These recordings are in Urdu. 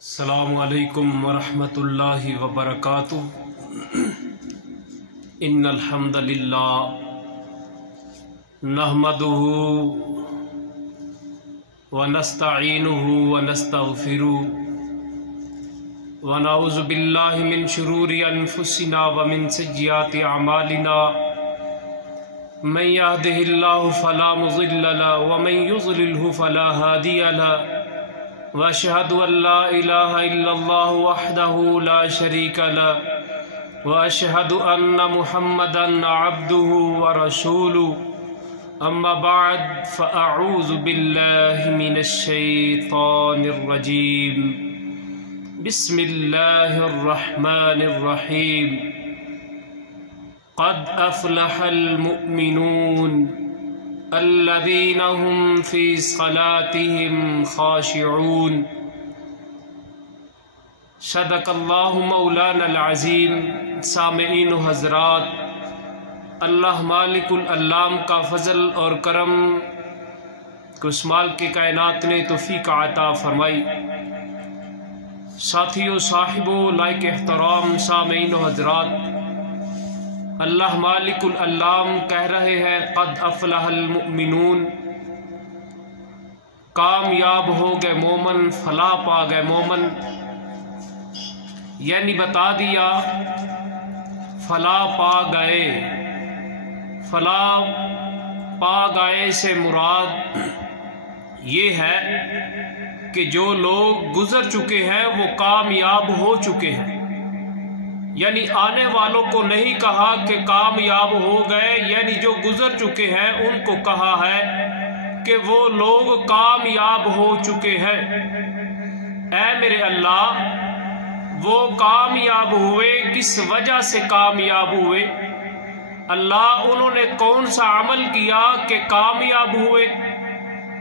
السلام علیکم ورحمۃ اللہ وبرکاتہ۔ ان الحمد للہ نحمدہ ونستعینہ ونستغفرہ ونعوذ باللہ من شرور انفسنا ومن سیئات اعمالنا من یہدہ اللہ فلا مضل له ومن یضللہ فلا ہادی له واشهد ان لا الہ الا اللہ وحدہ لا شریک له واشهد ان محمدا عبدہ ورسولہ اما بعد فاعوذ باللہ من الشیطان الرجیم بسم اللہ الرحمن الرحیم قد افلح المؤمنون الذين هم في صلاتهم خاشعون صدق اللہ مولانا العظیم۔ سامعین و حضرات، اللہ مالک العلام کا فضل اور کرم کو اس مال کے کائنات نے توفیق عطا فرمائی۔ ساتھیو، صاحبو، لائق احترام سامعین و حضرات، اللہ مالک العلام کہہ رہے ہیں قد افلح المؤمنون، کامیاب ہو گئے مومن، فلاح پا گئے مومن، یعنی بتا دیا فلاح پا گئے۔ فلاح پا گئے سے مراد یہ ہے کہ جو لوگ گزر چکے ہیں وہ کامیاب ہو چکے ہیں، یعنی آنے والوں کو نہیں کہا کہ کامیاب ہو گئے، یعنی جو گزر چکے ہیں ان کو کہا ہے کہ وہ لوگ کامیاب ہو چکے ہیں۔ اے میرے اللہ، وہ کامیاب ہوئے، کس وجہ سے کامیاب ہوئے؟ اللہ، انہوں نے کون سا عمل کیا کہ کامیاب ہوئے؟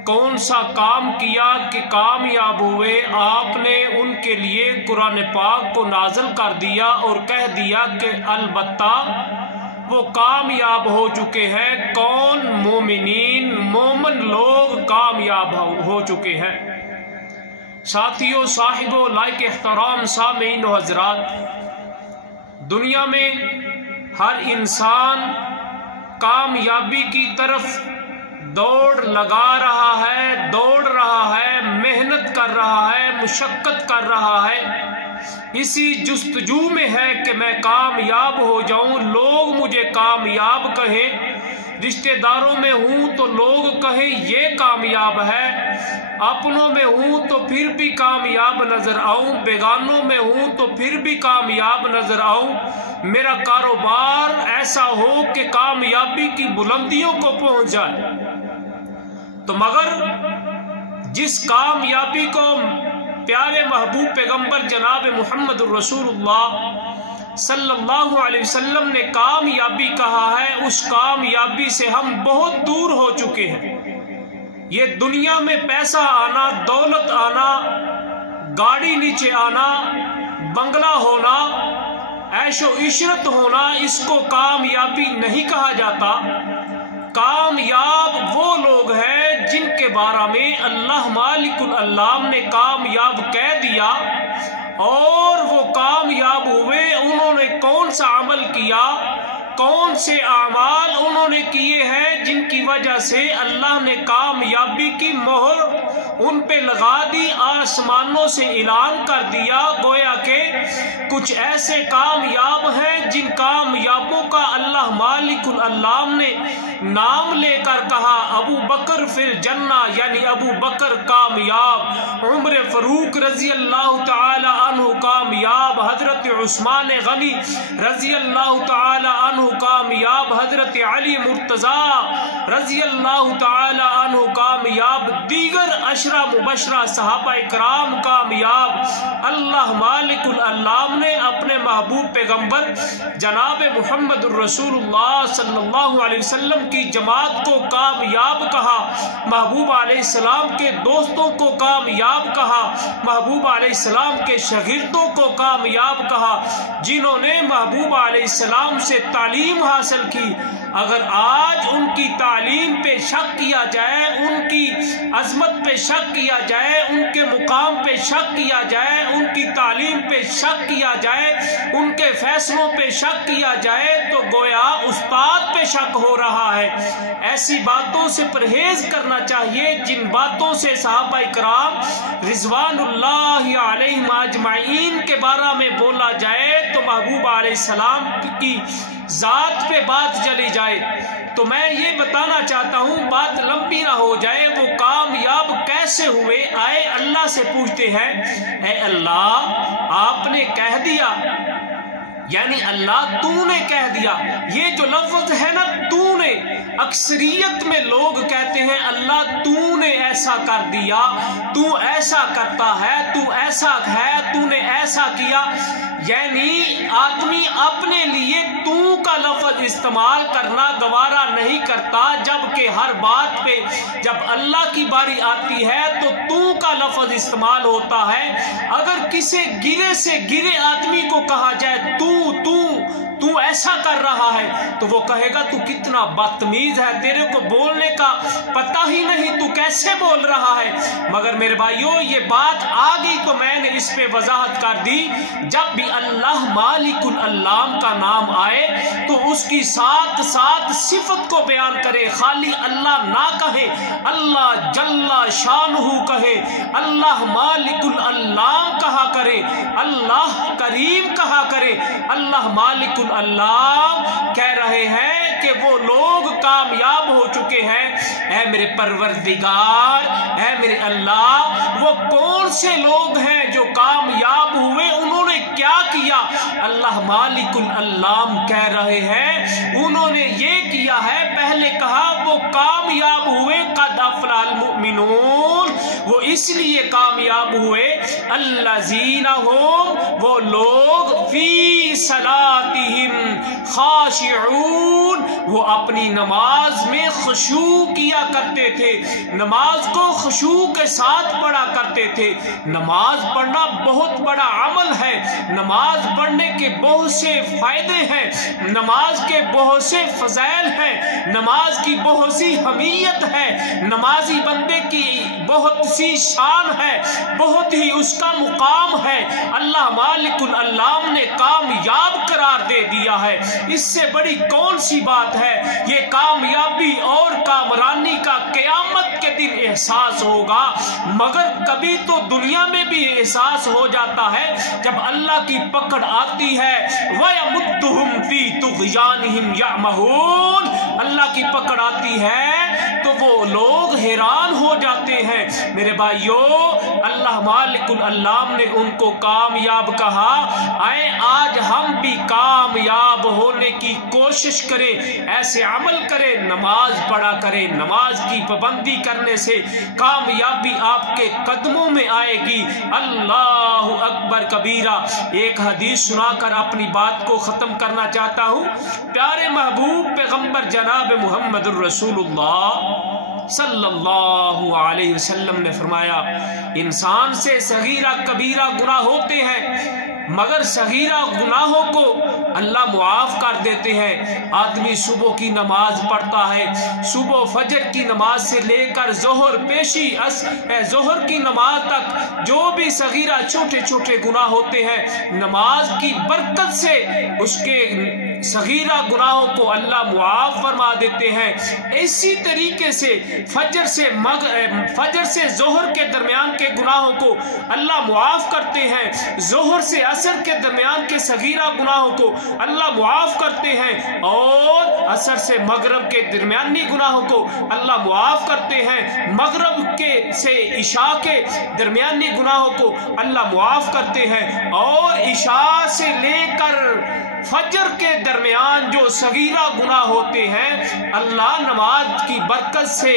کون سا کام کیا کہ کامیاب ہوئے؟ آپ نے ان کے لیے قرآن پاک کو نازل کر دیا اور کہہ دیا کہ البتہ وہ کامیاب ہو چکے ہیں۔ کون؟ مومنین، مومن لوگ کامیاب ہو چکے ہیں۔ ساتھیو، صاحبو، لائق احترام سامعین و حضرات، دنیا میں ہر انسان کامیابی کی طرف دوڑ لگا رہا ہے، دوڑ رہا ہے، محنت کر رہا ہے، مشقت کر رہا ہے، اسی جستجو میں ہے کہ میں کامیاب ہو جاؤں، لوگ مجھے کامیاب کہیں، رشتہ داروں میں ہوں تو لوگ کہیں یہ کامیاب ہے، اپنوں میں ہوں تو پھر بھی کامیاب نظر آؤں، بیگانوں میں ہوں تو پھر بھی کامیاب نظر آؤں، میرا کاروبار ایسا ہو کہ کامیابی کی بلندیوں کو پہنچ جائے۔ تو مگر جس کامیابی کو پیارے محبوب پیغمبر جناب محمد الرسول اللہ صلی اللہ علیہ وسلم نے کامیابی کہا ہے، اس کامیابی سے ہم بہت دور ہو چکے ہیں۔ یہ دنیا میں پیسہ آنا، دولت آنا، گاڑی نیچے آنا، بنگلہ ہونا، عیش و عشرت ہونا، اس کو کامیابی نہیں کہا جاتا۔ کامیاب وہ لوگ ہیں جن کے بارے میں اللہ مالک العلام نے کامیاب کہہ دیا، اور وہ کامیاب ہوئے۔ انہوں نے کون سا عمل کیا، کون سے اعمال انہوں نے کیے ہیں جن کی وجہ سے اللہ نے کامیابی کی مہر ان پہ لگا دی، آسمانوں سے اعلان کر دیا، گویا کہ کچھ ایسے کامیاب ہیں جن کامیابوں کا اللہ مالک العلام نے نام لے کر کہا ابو بکر فی الجنہ، یعنی ابو بکر کامیاب، عمر فاروق رضی اللہ تعالی عنہ کامیاب، حضرت عثمان غنی رضی اللہ تعالی عنہ کامیاب، حضرت علی مرتضی رضی اللہ تعالی عنہ کامیاب، دیگر عشرہ مبشرہ صحابہ کرام کامیاب۔ اللہ مالک العلام نے اپنے محبوب پیغمبر جناب محمد الرسول اللہ صلی اللہ علیہ وسلم کی جماعت کو کامیاب کہا، محبوب علیہ السلام کے دوستوں کو کامیاب کہا، محبوب علیہ السلام کے شاگردوں کو کامیاب کہا، جنہوں نے محبوب علیہ السلام سے تعلیم حاصل کی، اگر آج ان کی تعلیم پہ شک کیا جائے، ان کی عظمت پہ شک کیا جائے، ان کے مقام پہ شک کیا جائے، ان کی تعلیم پہ شک کیا جائے، ان کے فیصلوں پہ شک کیا جائے، تو گویا استاد پہ شک ہو رہا ہے۔ ایسی باتوں سے پرہیز کرنا چاہیے جن باتوں سے صحابہ کرام رضوان اللہ علیہم اجمعین کے بارے میں بولا جائے تو محبوب علیہ السلام کی ذات پہ بات چلی جائے۔ تو میں یہ بتانا چاہتا ہوں، بات لمبی نہ ہو جائے، وہ کامیاب کیسے ہوئے؟ آئے اللہ سے پوچھتے ہیں، اے اللہ آپ نے کہہ دیا، یعنی اللہ تو نے کہہ دیا۔ یہ جو لفظ ہے نا تو نے، اکثریت میں لوگ کہتے ہیں اللہ تو نے ایسا کر دیا، تو ایسا کرتا ہے، تو ایسا ہے، تو نے ایسا کیا، یعنی آدمی اپنے لیے تو کا لفظ استعمال کرنا گوارا نہیں کرتا، جبکہ ہر بات پہ جب اللہ کی باری آتی ہے تو کا لفظ استعمال ہوتا ہے۔ اگر کسی گرے سے گرے آدمی کو کہا جائے تو ایسا کر رہا ہے تو وہ کہے گا تو کتنا بدتمیز ہے، تیرے کو بولنے کا پتہ ہی نہیں، تو کیسے بول رہا ہے۔ مگر میرے بھائیوں یہ بات آ گئی تو میں نے اس پہ وضاحت کر دی، جب بھی اللہ مالک العلام کا نام آئے تو اس کی ساتھ ساتھ صفت کو بیان کرے، خالی اللہ نہ کہے، اللہ جل شانہ کہے، اللہ مالک العلام کہا کرے، اللہ کریم کہا کرے، اللہ مالک العلام کہہ رہے ہیں کہ وہ لوگ کامیاب ہو چکے ہیں۔ اے میرے پروردگار، اے میرے اللہ، وہ کون سے لوگ ہیں جو کامیاب ہوئے؟ انہوں نے کیا کیا؟ اللہ مالک العلام کہہ رہے ہیں انہوں نے یہ کیا ہے، پہلے کہا وہ کامیاب ہوئے، قد افلح المؤمنون، وہ اس لیے کامیاب ہوئے، الذین هم، وہ لوگ فی صلاتہم خاشعون، وہ اپنی نماز میں خشوع کیا کرتے تھے، نماز کو خشوع کے ساتھ پڑھا کرتے تھے۔ نماز پڑھنا بہت بڑا عمل ہے، نماز پڑھنے کے بہت سے فائدے ہیں، نماز کے بہت سے فضائل ہیں، نماز کی بہت سی اہمیت ہے، نمازی بندے کی بہت سی شان ہے، بہت ہی اس کا مقام ہے، اللہ مالک العلام نے کامیاب قرار دے دیا ہے۔ اس سے بڑی کون سی بات ہے؟ یہ کامیابی اور کامرانی کا قیامت کے دن احساس ہوگا، مگر کبھی تو دنیا میں بھی احساس ہو جاتا ہے جب اللہ کی پکڑ آتی ہے، وَيَمُدُّهُمْ فِي طُغْيَانِهِمْ يَعْمَهُونَ، اللہ کی پکڑ آتی ہے تو وہ لوگ حیران ہو جاتے ہیں۔ میرے بھائیو، اللہ مالک العلام نے ان کو کامیاب کہا، آئے آج ہم بھی کامیاب ہونے کی کوشش کریں، ایسے عمل کریں، نماز پڑھا کریں، نماز کی پابندی کرنے سے کامیابی آپ کے قدموں میں آئے گی۔ اللہ اکبر کبیرہ۔ ایک حدیث سنا کر اپنی بات کو ختم کرنا چاہتا ہوں۔ پیارے محبوب پیغمبر جناب محمد الرسول اللہ صلی اللہ علیہ وسلم نے فرمایا، انسان سے صغیرہ کبیرہ گناہ ہوتے ہیں، مگر صغیرہ گناہوں کو اللہ معاف کر دیتے ہیں۔ آدمی صبح کی نماز پڑھتا ہے، صبح فجر کی نماز سے لے کر ظہر پیشی ظہر کی نماز تک جو بھی صغیرہ چھوٹے چھوٹے گناہ ہوتے ہیں، نماز کی برکت سے اس کے صغیرہ گناہوں کو اللہ معاف فرما دیتے ہیں۔ اسی طریقے سے فجر سے ظہر کے درمیان کے گناہوں کو اللہ معاف کرتے ہیں، ظہر سے عصر کے درمیان کے صغیرہ گناہوں کو اللہ معاف کرتے ہیں، اور عصر سے مغرب کے درمیانی گناہوں کو اللہ معاف کرتے ہیں، مغرب سے عشاء کے درمیانی گناہوں کو اللہ معاف کرتے ہیں، اور عشاء سے لے کر فجر کے درمیان جو صغیرہ گناہ ہوتے ہیں اللہ نماز کی برکت سے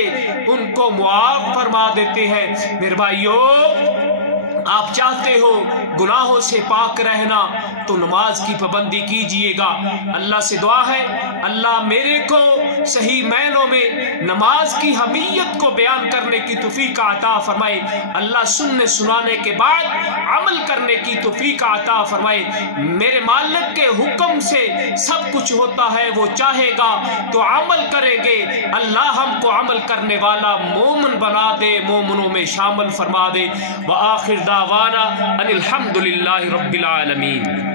ان کو معاف فرما دیتے ہیں۔ میرے بھائیو، آپ چاہتے ہو گناہوں سے پاک رہنا تو نماز کی پابندی کیجئے گا۔ اللہ سے دعا ہے اللہ میرے کو صحیح معنوں میں نماز کی اہمیت کو بیان کرنے کی توفیق عطا فرمائے۔ اللہ سننے سنانے کے بعد عمل کرنے کی توفیق عطا فرمائے۔ میرے مالک کے حکم سے سب کچھ ہوتا ہے، وہ چاہے گا تو عمل کریں گے۔ اللہ ہم کو عمل کرنے والا مومن بنا دے، مومنوں میں شامل فرما دے۔ وآخر دعوانا ان الحمدللہ رب العالمین۔